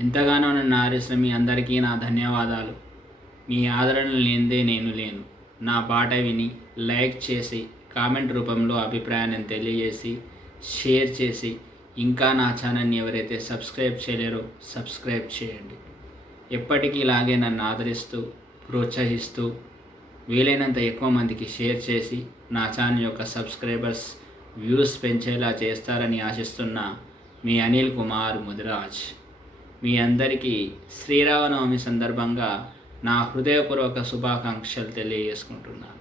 ఎంతగానో నన్ను ఆరేసిన మీ అందరికీ నా ధన్యవాదాలు. మీ ఆదరణ లేనిదే నేను లేను. నా పాట విని లైక్ చేసి కామెంట్ రూపంలో అభిప్రాయాన్ని తెలియజేసి షేర్ చేసి ఇంకా నా ఛానల్ని ఎవరైతే సబ్స్క్రైబ్ చేయలేరో సబ్స్క్రైబ్ చేయండి. ఎప్పటికీ ఇలాగే నన్ను ఆదరిస్తూ ప్రోత్సహిస్తూ వీలైనంత ఎక్కువ మందికి షేర్ చేసి నా ఛానల్ యొక్క సబ్స్క్రైబర్స్ వ్యూస్ పెంచేలా చేస్తారని ఆశిస్తున్న మీ అనిల్ కుమార్ ముదిరాజ్. మీ అందరికీ శ్రీరామనవమి సందర్భంగా నా హృదయపూర్వక శుభాకాంక్షలు తెలియజేసుకుంటున్నాను.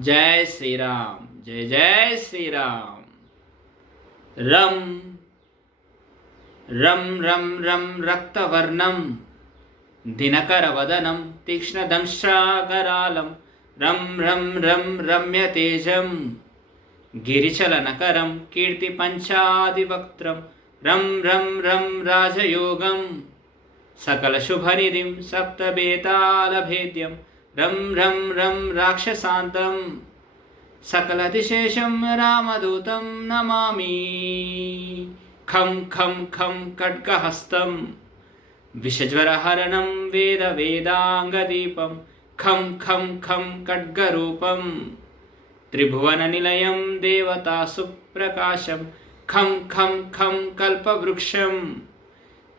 జై శ్రీరామ్ జై జై శ్రీరామ్. రం రం రం రం రక్తవర్ణం దినకరవదనం తీక్ష్ణదంశ్రాకరాలం రం రం రం రమ్యతేజం గిరిచలనకరం కీర్తి रं रं रं राजयोगं सकलशुभनिधिं सप्तवेतालभेद्यं रं रं रं राक्षसान्तं। सकलतिशेषं रामदूतं नमामि। खं खं खं खड्गहस्तं। विषज्वरहरणं वेदवेदाङ्गदीपं। खं खं खं खड्गरूपं। त्रिभुवननिलयं देवतासुप्रकाशं ఖం ఖం ఖం కల్పవృక్షం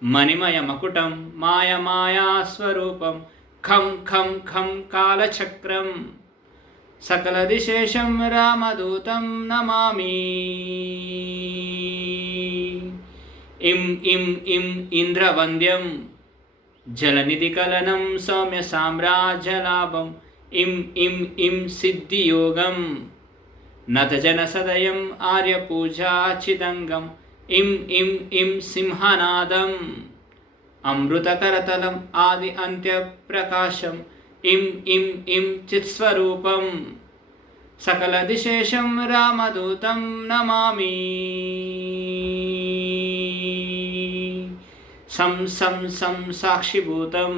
మణిమయ మకుటం మాయ మాయాస్వరూపం ఖం ఖం ఖం కాలచక్రం. సకల దిశేషం రామదూతం నమామి. ఇం ఇం ఇం ఇంద్రవంద్యం జలనిధికలనం సౌమ్య సామ్రాజ్యలాభం ఇం ఇం ఇం సిద్ధియోగం. నతజన సదయం ఆర్యపూజాచిదంగం ఇం ఇం ఇం సింహనాదం అమృతకరతలం ఆది అంత్యప్రకాశం ఇం ఇం ఇం చిత్స్వరూపం సకల దిశేషం రామదూతం నమామి సం సం సం సాక్షిభూతం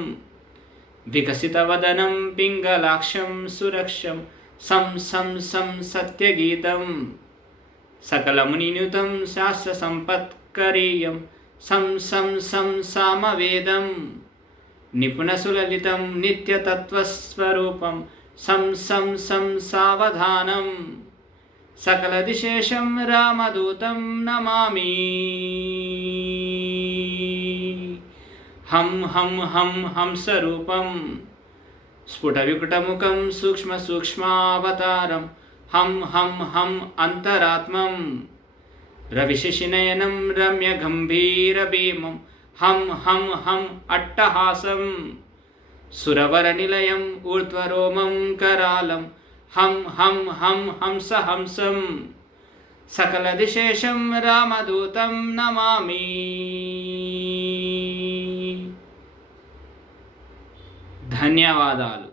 వికసితవదనం పింగళాక్షం సురక్షం सं सं सं सत्यगीतं। सकलमुनियुतं शास्त्रसम्पत्करीयं। सं सं सं सामवेदं। निपुणसुललितं नित्यतत्त्वस्वरूपं। सं सं सं सावधानं। सकलदिशेषं रामदूतं नमामि। हं हं हं हंसरूपम्। स्फुटविकुटमुखं सूक्ष्मसूक्ष्मावतारं हं हं हं अन्तरात्मं। रविशिशिनयनं रम्यगम्भीरभीमं हं हं हं अट्टहासं। सुरवरनिलयम् ऊर्ध्वरोमं करालं हं हं हं हंस हंसं सकलदिशेषं रामदूतं नमामि। ధన్యవాదాలు.